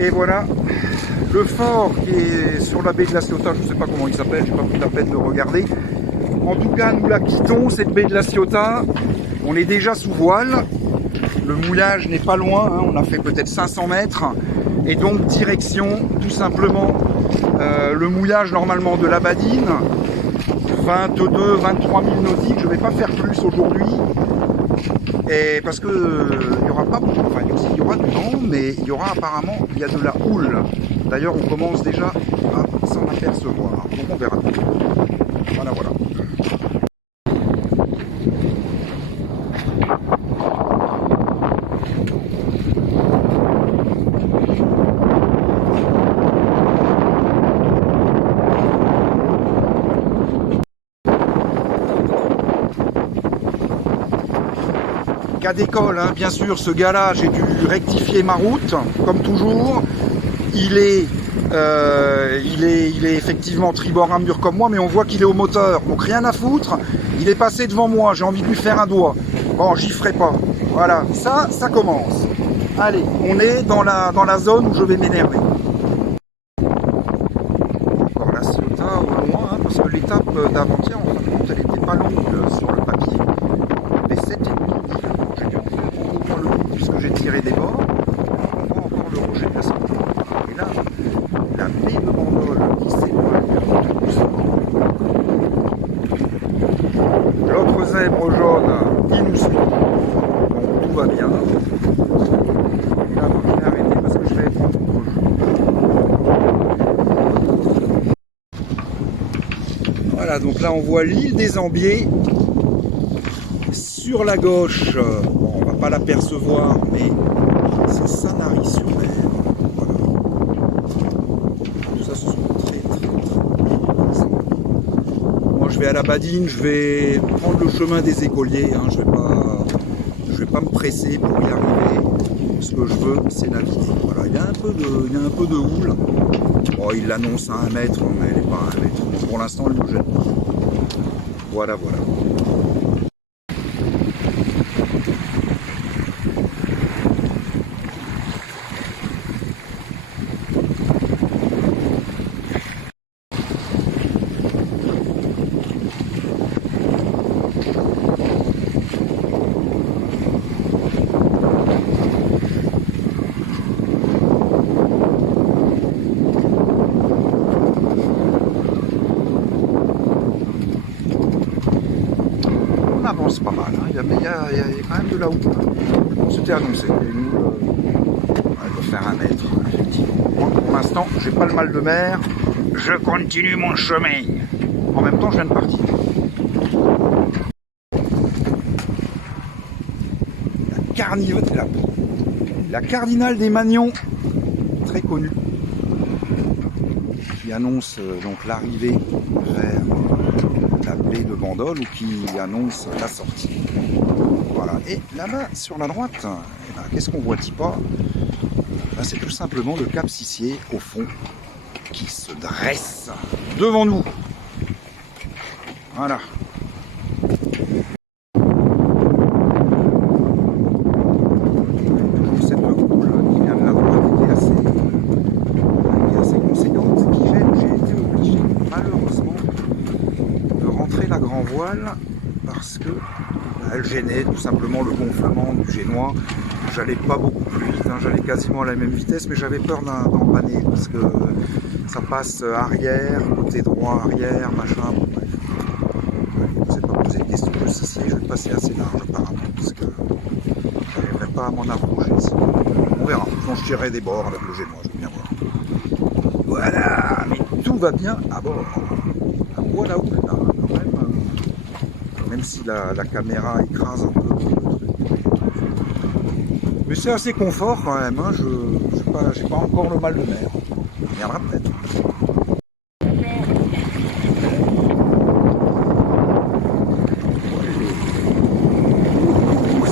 Et voilà le fort qui est sur la baie de la Ciotat. Je ne sais pas comment il s'appelle, j'ai pas pris la peine de le regarder. En tout cas, nous la quittons, cette baie de la Ciotat. On est déjà sous voile. Le mouillage n'est pas loin, hein. On a fait peut-être 500 mètres. Et donc, direction, tout simplement, le mouillage normalement de la Badine. 22, 23 000 nautiques. Je ne vais pas faire plus aujourd'hui. Et parce que il n'y aura pas beaucoup, enfin il y aura du vent, mais il y aura apparemment, il y a de la houle. D'ailleurs, on commence déjà à s'en apercevoir. Donc on verra. Voilà, voilà. Cas d'école, hein, bien sûr, ce gars-là, j'ai dû rectifier ma route, comme toujours. Il est effectivement tribord un mur comme moi, mais on voit qu'il est au moteur. Donc rien à foutre, il est passé devant moi, j'ai envie de lui faire un doigt. Bon, j'y ferai pas. Voilà, ça commence. Allez, on est dans la zone où je vais m'énerver. Encore la Ciotat au loin, hein, parce que l'étape d'avant-hier, en fin de compte, elle n'était pas longue sur le papier. Les 7,5. J'ai dû en faire au moins le double puisque j'ai tiré des bords. On voit encore le rocher de la Ciotat. Et là, la baie de Bandol qui s'éloigne tout doucement. L'autre zèbre jaune, il nous suit. Donc tout va bien. Et là, je vais arrêter parce que je vais être en rouge. Voilà, donc là on voit l'île des Ambiers. Sur la gauche, bon, on va pas l'apercevoir, mais c'est Sanary-sur-Mer. Voilà. Tout ça, ce sont très intéressants. Moi, je vais à la Badine, je vais prendre le chemin des écoliers. Hein, je vais pas me presser pour y arriver. Ce que je veux, c'est naviguer. Voilà, il y a un peu de houle. Bon, il l'annonce à 1 mètre, mais elle n'est pas à 1 mètre. Donc, pour l'instant, elle ne me gêne pas. Voilà, voilà. Avance pas mal, hein. Il y a quand même de la houle. C'était annoncé. Et nous, elle doit faire 1 mètre, effectivement. Moi, pour l'instant, j'ai pas le mal de mer. Je continue mon chemin. En même temps, je viens de partir. La cardinale des Magnons, très connue, qui annonce donc l'arrivée vers la baie de Bandol ou qui annonce la sortie. Voilà. Et là-bas, sur la droite, eh ben, qu'est-ce qu'on voit-il pas? Ben, c'est tout simplement le Cap Sissier au fond qui se dresse devant nous. Voilà. Cette houle qui vient de la droite qui est assez conséquente, qui gêne. J'ai été obligé, malheureusement, de rentrer la grand voile parce que elle gênait tout simplement le gonflement du génois. J'allais pas beaucoup plus vite, hein, j'allais quasiment à la même vitesse, mais j'avais peur d'empanner parce que ça passe arrière, côté droit, arrière, machin. Bon, bref. Je ne sais pas poser de questions de Sissier, je vais passer assez large apparemment parce que je n'arriverai pas à m'en approcher. On verra, quand je tirerai des bords avec le génois, je vais bien voir. Voilà, mais tout va bien à bord. Voilà où là, même si la caméra écrase un peu le truc. Mais c'est assez confort quand même, hein. J'ai pas encore le mal de mer. On viendra peut-être.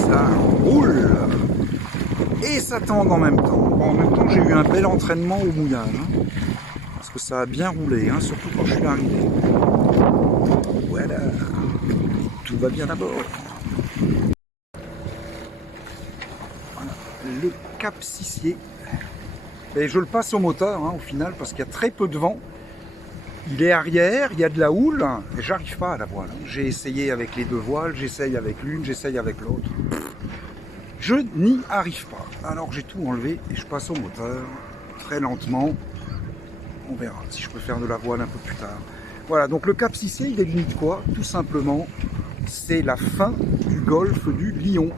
Ça roule et ça tangue en même temps. Bon, en même temps, j'ai eu un bel entraînement au mouillage, hein, parce que ça a bien roulé, hein, surtout quand je suis arrivé. Voilà, et tout va bien à bord. Voilà. Le Cap Sissier Et je le passe au moteur au final parce qu'il y a très peu de vent. Il est arrière, il y a de la houle et j'arrive pas à la voile. J'ai essayé avec les deux voiles, j'essaye avec l'une, j'essaye avec l'autre. Je n'y arrive pas. Alors j'ai tout enlevé et je passe au moteur très lentement. On verra si je peux faire de la voile un peu plus tard. Voilà, donc le Cap Sissier, il délimite quoi? Tout simplement, c'est la fin du golfe du Lion.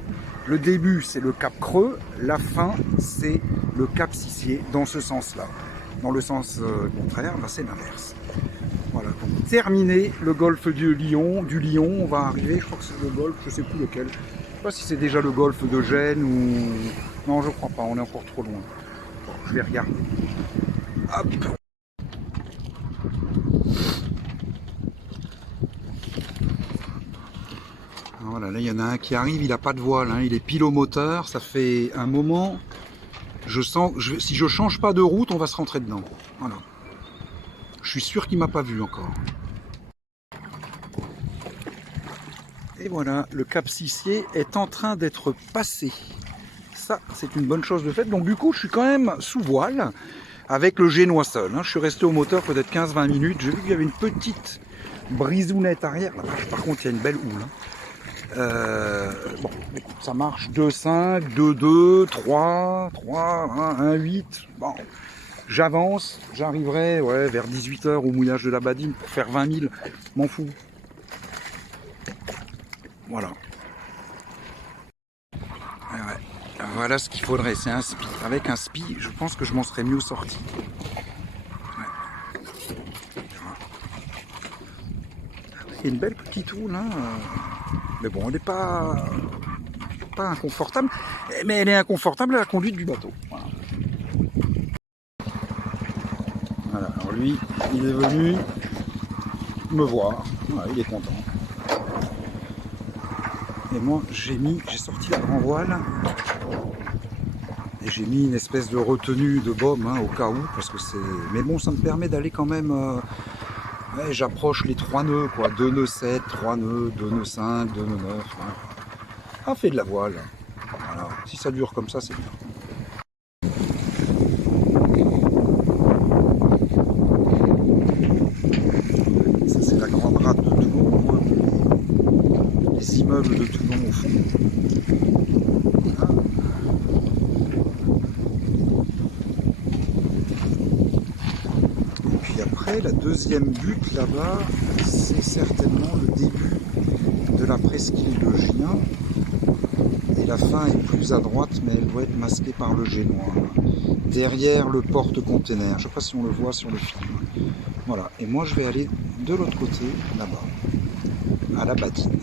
Le début, c'est le Cap Creux. La fin, c'est le Cap Sissier dans ce sens-là. Dans le sens contraire, c'est l'inverse. Voilà, donc terminé le golfe du Lion, on va arriver, je crois que c'est le golfe, je ne sais plus lequel. Je ne sais pas si c'est déjà le golfe de Gênes ou... Non, je crois pas, on est encore trop loin. Bon, je vais regarder. Hop. Voilà, là il y en a un qui arrive, il n'a pas de voile, il est pile au moteur, ça fait un moment. Je sens, si je change pas de route, on va se rentrer dedans. Voilà. Je suis sûr qu'il m'a pas vu encore. Et voilà, le Cap Sissier est en train d'être passé. Ça, c'est une bonne chose de fait. Donc du coup, je suis quand même sous voile avec le génois seul. Je suis resté au moteur peut-être 15-20 minutes. J'ai vu qu'il y avait une petite brisounette arrière. Par contre, il y a une belle houle. Bon, écoute, ça marche 2,5, 2,2, 3, 1,8. Bon. J'avance, j'arriverai vers 18 h au mouillage de la Badine pour faire 20 000, m'en fous. Voilà. Ouais. Voilà ce qu'il faudrait, c'est un spi. Avec un spi, je pense que je m'en serais mieux sorti. Ouais. Il y a une belle petite houle, mais bon, elle n'est pas inconfortable, mais elle est inconfortable à la conduite du bateau. Voilà, alors lui, il est venu me voir, voilà, il est content. Et moi, j'ai sorti la grand voile et j'ai mis une espèce de retenue de baume au cas où, parce que c'est. Mais bon, ça me permet d'aller quand même. Ouais, j'approche les 3 nœuds, quoi. 2 nœuds 7, 3 nœuds, 2 nœuds 5, 2 nœuds 9. Voilà. Ah, fait de la voile. Voilà. Si ça dure comme ça, c'est bien. Les immeubles de Toulon au fond. Voilà. Et puis après, la deuxième butte là-bas, c'est certainement le début de la presqu'île de Gien. Et la fin est plus à droite, mais elle doit être masquée par le génois. Derrière le porte-container. Je ne sais pas si on le voit sur le film. Voilà. Et moi, je vais aller de l'autre côté, là-bas, à la Badine.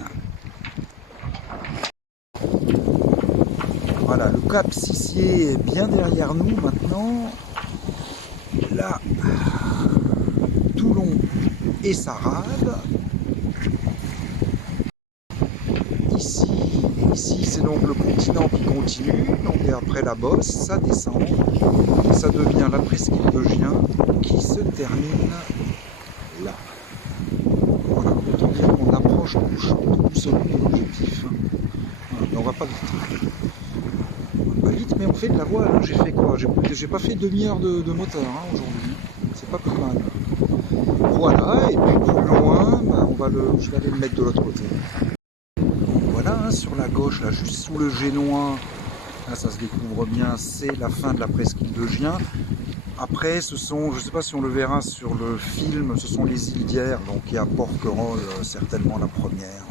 Voilà, le Cap Sissier est bien derrière nous maintenant. Là, Toulon et sa rade. Ici c'est donc le continent qui continue. Donc et après la Bosse, ça descend. Et ça devient la presqu'île de Gien qui se termine là. Voilà, autant dire qu'on approche tout seul de l'objectif. Voilà, mais on va pas vite. Pas vite, mais on fait de la voile. J'ai fait quoi? J'ai pas fait demi-heure de moteur aujourd'hui. C'est pas plus mal. Voilà, et puis plus loin, je vais aller le mettre de l'autre côté. Voilà, sur la gauche, là, juste sous le génois, là ça se découvre bien, c'est la fin de la presqu'île de Gien. Après, ce sont, je ne sais pas si on le verra sur le film, ce sont les îles d'Hyères, donc il y a Porquerolles, certainement la première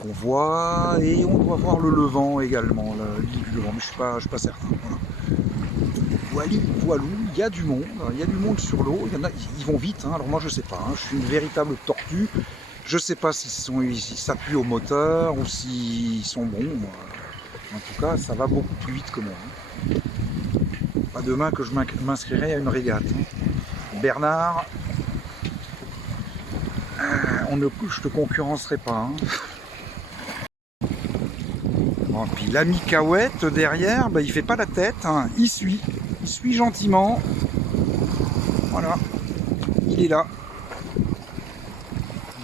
qu'on voit, et on doit voir le Levant également, l'île du Levant, mais je suis pas certain. Voilà. Voilou, il y a du monde sur l'eau, ils vont vite, alors moi je sais pas, je suis une véritable tortue, je sais pas s'ils s'appuient au moteur ou s'ils sont bons, en tout cas ça va beaucoup plus vite que moi. Pas demain que je m'inscrirai à une régate. Bernard, je te concurrencerai pas. Bon, puis l'ami Cahouette derrière, il fait pas la tête, il suit gentiment. Voilà, il est là,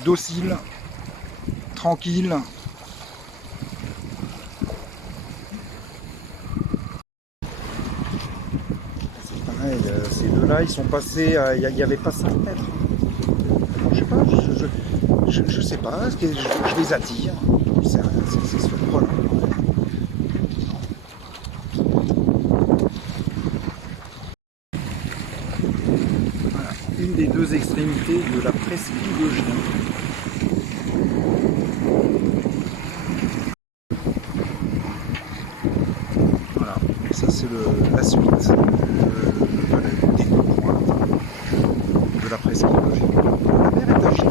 docile, tranquille. Ouais, ces deux-là, ils sont passés, il n'y avait pas 5 mètres. Je sais pas, je sais pas, je les attire. C'est surprenant. Voilà, une des deux extrémités de la presqu'île de Géant. Voilà, ça c'est la suite des deux pointes de la presqu'île de Géant. La mer est agitée,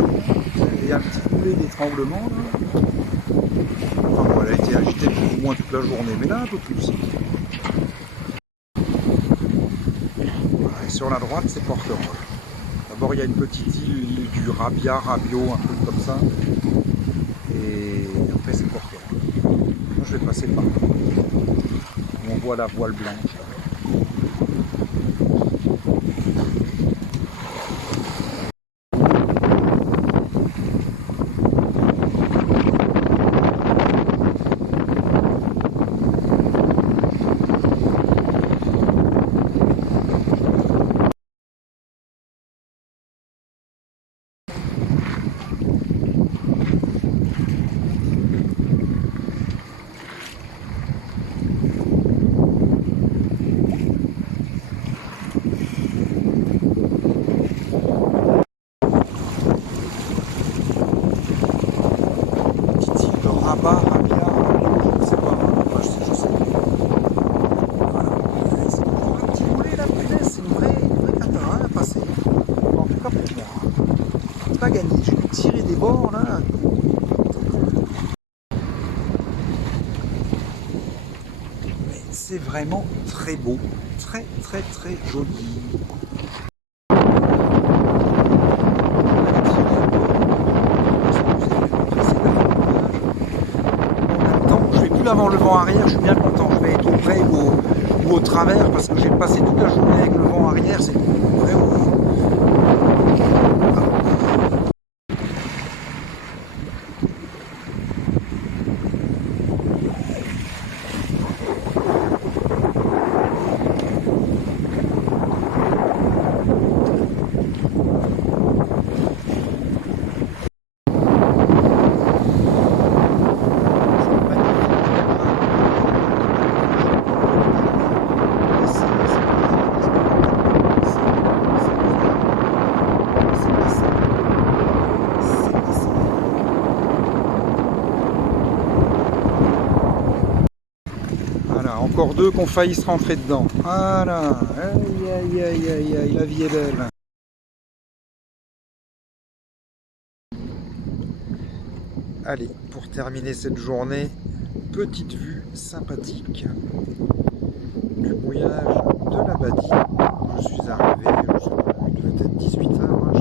il y a un petit boulet d'étranglement là. Enfin bon, elle a été agitée plus ou moins toute la journée, mais là un peu plus. Voilà, et sur la droite c'est Porquerolles. D'abord il y a une petite île du Rabia, Rabio, un truc comme ça. Et après c'est Porquerolles. Moi je vais passer par là. On voit la voile blanche. Rabat, Rabia, je ne sais pas, je sais pas. Voilà. C'est un petit boulet la punaise, c'est une vraie cata à passer. En tout cas pour moi. C'est pas gagné, j'ai dû tirer des bords là. Mais c'est vraiment très beau, très joli. Avant le vent arrière, je suis bien content. Je vais être au près ou au travers parce que j'ai passé toute la journée avec le vent arrière. C'est vraiment. Encore deux qui ont failli se rentrer dedans. Voilà. Aïe, aïe, aïe, aïe, aïe, la vie est belle. Allez, pour terminer cette journée, petite vue sympathique du mouillage de la Badie. Je suis arrivé, je sais pas, il devait être 18h.